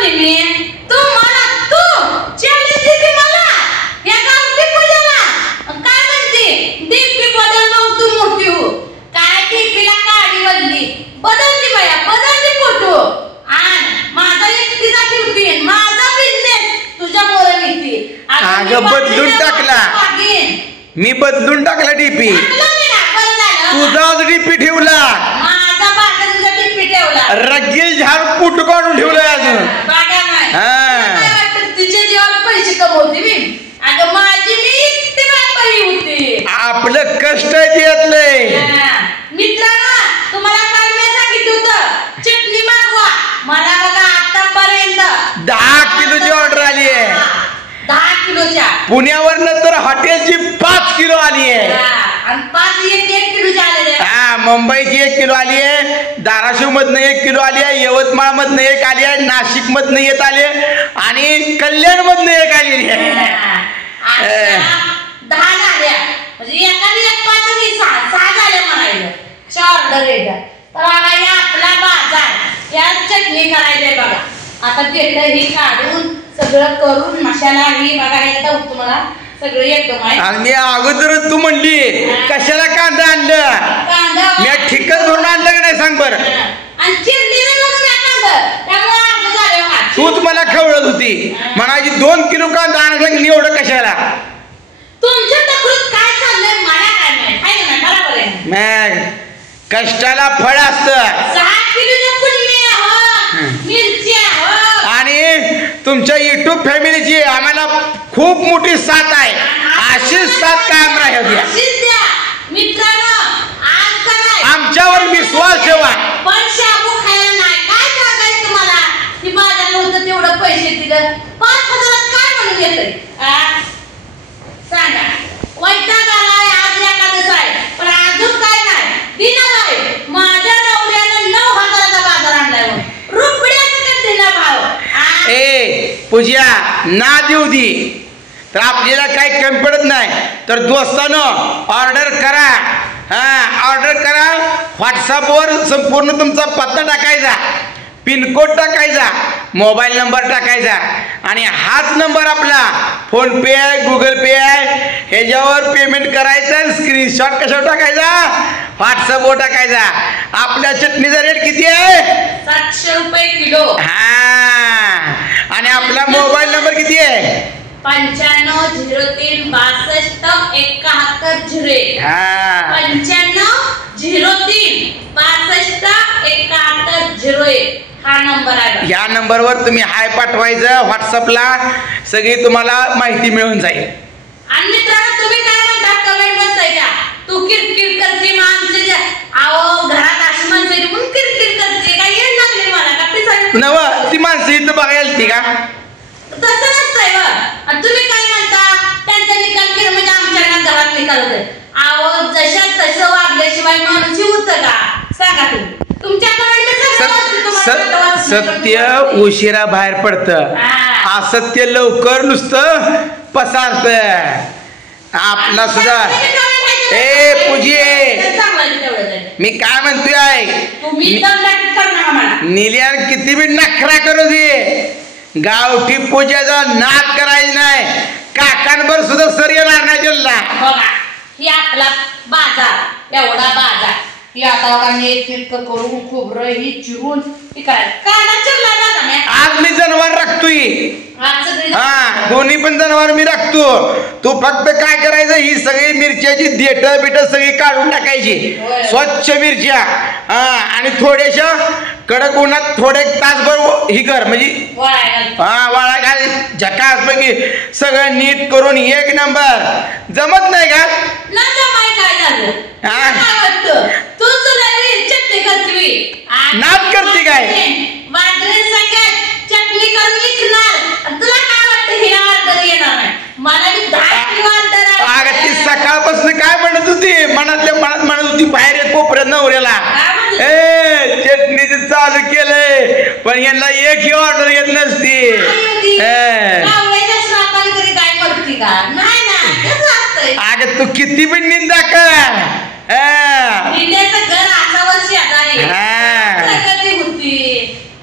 कोणी मी तू मला तू चॅलेंज दिली मला या गावठी पूजाला काय म्हणते डीपी बदल मग तू मोठी हो काय डीपीला काढी बदली बदलली बाया बदलली फोटो आणि माझा एकटीचा ठेवते माझा बिझनेस तुझ्या मोर नीती अगं बदलून टाकला मी बदलून टाकला डीपी तुझाच डीपी ठेवला माझा बागा तुझा डीपी ठेवला रगेल झाड पुट काढून ठेवलंय अजून बागा नाही तिचे जीवन पैसे कमवते मी अगं माझी मी इतकी व्यापारी होती आपलं कष्ट घेतलंय मित्रांनो तुम्हाला काल मी सांगितलं होतं चटणी मागवा मला बघा आतापर्यंत 10 किलोची ऑर्डर आली आहे 10 किलोच्या पुण्यावरनं तर हॉटेलची 5 किलो आली आहे आणि 5 1 किलोच्या आलेल्या हा मुंबईची 1 किलो आली आहे धाराशिव मधनं 1 किलो आली आहे यवतमाळ मधनं 1 आली आहे नाशिक मधनं 1 आली आहे आणि कल्याण मधनं 1 आलेली आहे 10 झाल्या म्हणजे एखादी 5 आणि 6 झाल्या म्हणायला 6 ऑर्डर येतात तर आता या आपला बाजार या चटणी करायचंय बघा आता तेल ही काढून सगळं करून मसाला ही बघा हे दाखवतो मला सगळं एकदम आहे आणि मी अगोदर तू म्हणली कशाला कांदा आणलं मी ठिकच धरून आणलं का नाही सांग बरं आणि चिरलीला म्हणून कांदा त्यामुळे आपलं झालं तूच मला खवळत होती म्हणायची 2 किलो कांदा आणायला एवढं कशाला तुमच्या तक्रार काय चाललंय मला काय नाही आहे ना बरोबर आहे मग कष्टाला फळ असतं 6 किलो कुल्ले हो मिरची हो आणि तुमच्या युट्यूब फॅमिलीची आम्हाला खूप मोठी साथ आहे अशीच साथ कायम राहू द्या मित्रांनो आज करा आमच्यावर विश्वास ठेवा पण शाबू खायला नाही काय सांगायचं तुम्हाला की बाजारला होतं तेवढं पैसे दिलं 5,000 काय म्हणून येतंय सांगा वैताग आलाय आज एखादच आहे पण अजून काय नाही दिलं आहे माझ्या नवऱ्यानं 9,000चा बाजार आणलाय रुपयाचा दिला भाव ए पूजा ना देऊ दे तर आपल्याला काही कमी पडत नाही तर दोस्तानो ऑर्डर करा ऑर्डर करा व्हॉट्सअपवर संपूर्ण तुमचा पत्ता टाकायचा पिनकोड टाकायचा मोबाईल नंबर टाकायचा आणि हाच नंबर आपला फोन पे आहे गुगल पे आहे ह्याच्यावर पेमेंट करायचं स्क्रीनशॉट कशावर टाकायचा व्हॉट्सअपवर टाकायचा आपल्या चटणीचा रेट किती आहे 700 रुपये किलो आणि आपला मोबाईल नंबर किती आहे 9503 62 71 9503 हा नंबर आहे या नंबरवर तुम्ही हाय पाठवायचं व्हॉट्सअपला सगळी तुम्हाला माहिती मिळून जाईल आणि मित्रांनो तुम्ही काय म्हणता कमेंट मध्ये का तू किरकिर करते माणसाच्या आओ घरात अशी माणसं म्हणून किरकिर करते काय येण लागले मला का नव ती माणसं इथं बघायला ती का तसं नसतंय आणि तुम्ही काय म्हणता त्यांचा निकाल केला म्हणजे आमच्या घरात निकाल होतोय आओ जशा तसं वागल्याशिवाय माणूस होतं का सांगा तुम्ही तुमच्या सत्य उशिरा बाहेर पडतं असत्य लवकर नुसतं पसारत आपला सुद्धा ए पूजे मी काय म्हणतोय निल्यान किती बी नखरा करू दे गावठी पूजेचा नाद करायचा नाही काकांवर सुद्धा सर येणार नाही जल्ला ही आपला बाजार एवढा बाजार ही आता नीट करून खोबरं ही चिरून आज मी जनावर राखतोय दोन्ही पण जनावर मी राखतो तू फक्त काय करायचं ही सगळी मिरच्याची देठ बिट सगळी काढून टाकायची स्वच्छ मिरच्या आणि थोड्याशा कडक उन्हात थोडे तासभर ही कर म्हणजे वाळा घाल झकास पैकी सगळं नीट करून 1 नंबर जमत नाही का नाद करते काय चटणी करून विकणार तुला काय वाटतं हे ऑर्डर येणार नाही मला 10 किलो ऑर्डर आहे ती सकाळपासून काय म्हणत होती मनातल्या मनात म्हणत होती बाहेर कोपऱ्यात नवऱ्याला चटणीच चालू केलंय पण यांना एकही ऑर्डर येत नसती अगं तू किती पण निंदा कर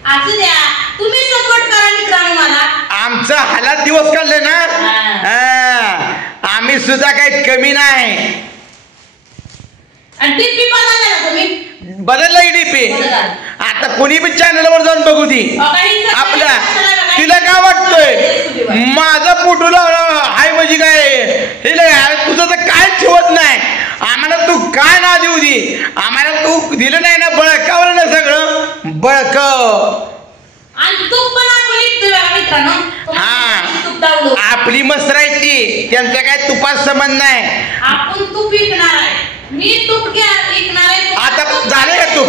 असू द्या तुम्ही सपोर्ट करा आमचा हालात दिवस काढले ना, आम्ही सुद्धा काही कमी नाही. आणि डीपी बदलला ना तुम्ही? बदलला की डीपी. आता कोणी पण चॅनलवर जाऊन बघू ती आपल्या. तिला काय वाटतंय माझा फोटो लावला हाय म्हणजे काय, तुझं तर काय ठेवत नाही. आम्हाला तू काय ना देऊ दे, आम्हाला तू दिलं नाही ना, बळकावलं ना सगळं बळकव. आपली मसरायची, त्यांचा काय तुपात संबंध नाही. आपण तूप विकणार आहे, मी तूप विकणार आहे. आता झाले का तूप?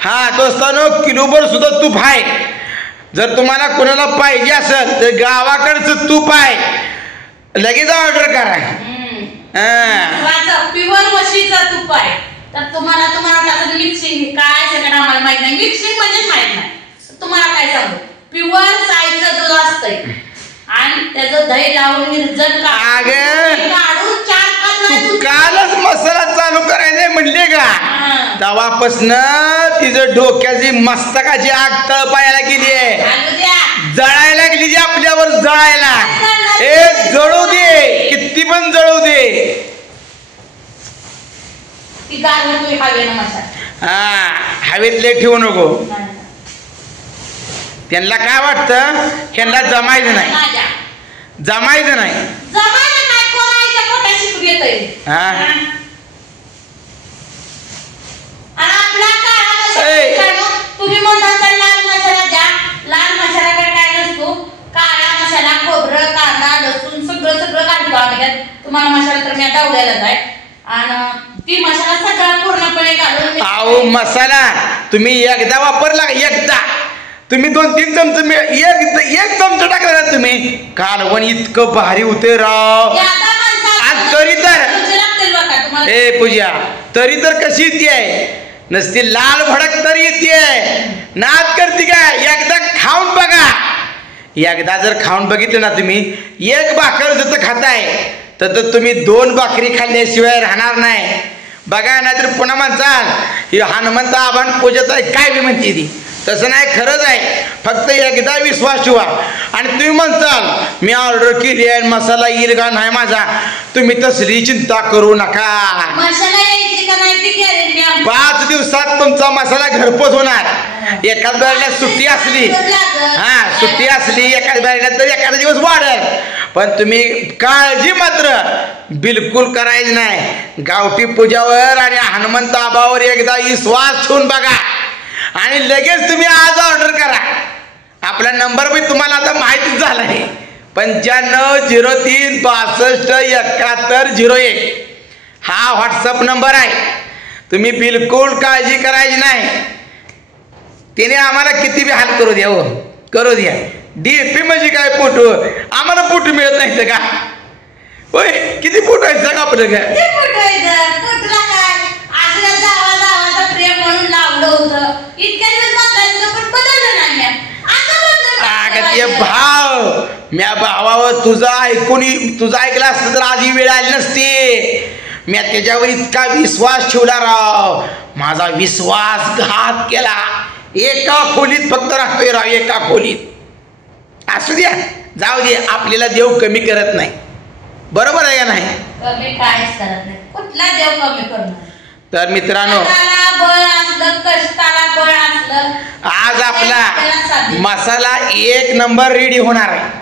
हा दोस्तांनो, किलोभर सुद्धा तूप आहे. जर तुम्हाला कोणाला पाहिजे असेल तर गावाकडचं तूप आहे, लगेच ऑर्डर करा. प्युअर म्हशीचं तूप आहे. तर तुम्हाला मिक्सिंग काय सगळं आम्हाला माहित नाही. मिक्सिंग म्हणजेच माहित नाही. तुम्हाला काय सांगू, प्युअर साईजचं दूध असतंय आणि त्याचं दही लावून निर्जन काढून 4-5 कालच मसाला चालू करायचे म्हणले का, तेव्हापासनं तिचं डोक्याची मस्तकाची आग तळपायला गेली आहे, जळायला लागली जी आपल्यावर जळायला. हे जळू दे, किती पण जळू दे. हवेतले ठेवू नको. त्यांना काय वाटतं, त्यांना जमायचं नाही, जमायचं नाही. तुम्ही म्हणता लाल मसाला द्या, लाल मसाला काय नसतो, काळा मसाला, खोबरं, कांदा, लसूण सगळं घालतो आम्ही. तुम्हाला मसाला तर मी दावलेलाच आहे आणि ती मसाला सगळा पूर्णपणे घालून. अहो मसाला तुम्ही एकदा वापरला, एकदा तुम्ही 2-3 चमचे एक चमचा टाकला ना तुम्ही, कालवण इतकं भारी होते राव. तरी तर पूजा तरी तर कशी येते आहे, नसती लाल भडक तरी येते. नाद करते काय, एकदा खाऊन बघा. एकदा जर खाऊन बघितलं ना तुम्ही, एक भाकर जर खाताय तर तुम्ही 2 भाकरी खाल्ल्याशिवाय राहणार नाही. बघा नाहीतर पुन्हा म्हणसाल ही हनुमंत आव्हान पूजत आहे काय बी म्हणते ती. तसं नाही, खरंच आहे. फक्त एकदा विश्वास ठेवा. आणि तुम्ही म्हणताल मी ऑर्डर केली आहे, मसाला येईल का नाही माझा, तुम्ही तसली चिंता करू नका. 5 दिवसात तुमचा मसाला घरपोच होणार. एखाद वेळेला सुट्टी असली, सुट्टी असली एखाद्या वेळेला तर एखादा दिवस वाढेल, पण तुम्ही काळजी मात्र बिलकुल करायची नाही. गावठी पूजावर आणि हनुमंत आबावर एकदा विश्वास ठेवून बघा आणि लगेच तुम्ही आज ऑर्डर करा. आपला नंबर बी तुम्हाला आता माहितीच झाला आहे, 9503 62 71 01 हा व्हॉट्सअप नंबर आहे. तुम्ही बिलकुल काळजी करायची नाही. त्याने आम्हाला किती बी हाल करू द्या, हो करू द्या. डीपी म्हणजे काय, फोटो आम्हाला फोटो मिळत नाही का, होय किती फोटो आहेत सांगा आपलं काय. भाव म्या भावावर तुझा ऐकला असतं तर आधी वेळ आली नसती. म्या त्याच्यावर इतका विश्वास ठेवला राव, माझा विश्वासघात केला. एका खोलीत फक्त राहतोय राव, एका खोलीत. असू द्या, जाऊ दे, आपल्याला देव कमी करत नाही. बरोबर आहे का नाही? कमी काहीच करत नाही. कुठला देव कमी करणार? तर मित्रांनो, आज आपला मसाला 1 नंबर रेडी होणार आहे.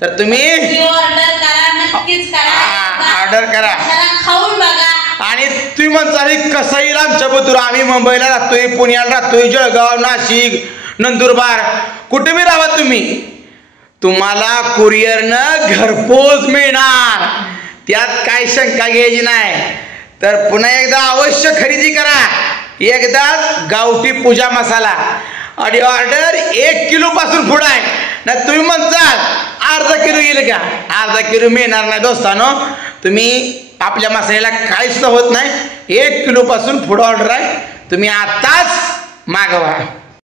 तर तुम्ही ऑर्डर करा, नक्कीच करा, ऑर्डर करा, खाऊन बघा. आणि तुम्ही म्हणता कसं येईल आमच्या बद्दल, आम्ही मुंबईला राहतोय, पुण्याला राहतोय, जळगाव, नाशिक, नंदुरबार, कुठे बी राहा तुम्ही, तुम्हाला कुरिअरनं घरपोच मिळणार. त्यात काही शंका घ्यायची नाही. तर पुन्हा एकदा अवश्य खरेदी करा. एकदा गावठी पूजा मसाला आणि ऑर्डर 1 किलो पासून पुढे आहे ना. तुम्ही म्हणताल अर्धा किलो येईल का, अर्धा किलो मिळणार नाही दोस्तानो. तुम्ही आपल्या मसाल्याला काहीच होत नाही. 1 किलो पासून पुढे ऑर्डर आहे. तुम्ही आताच मागवा.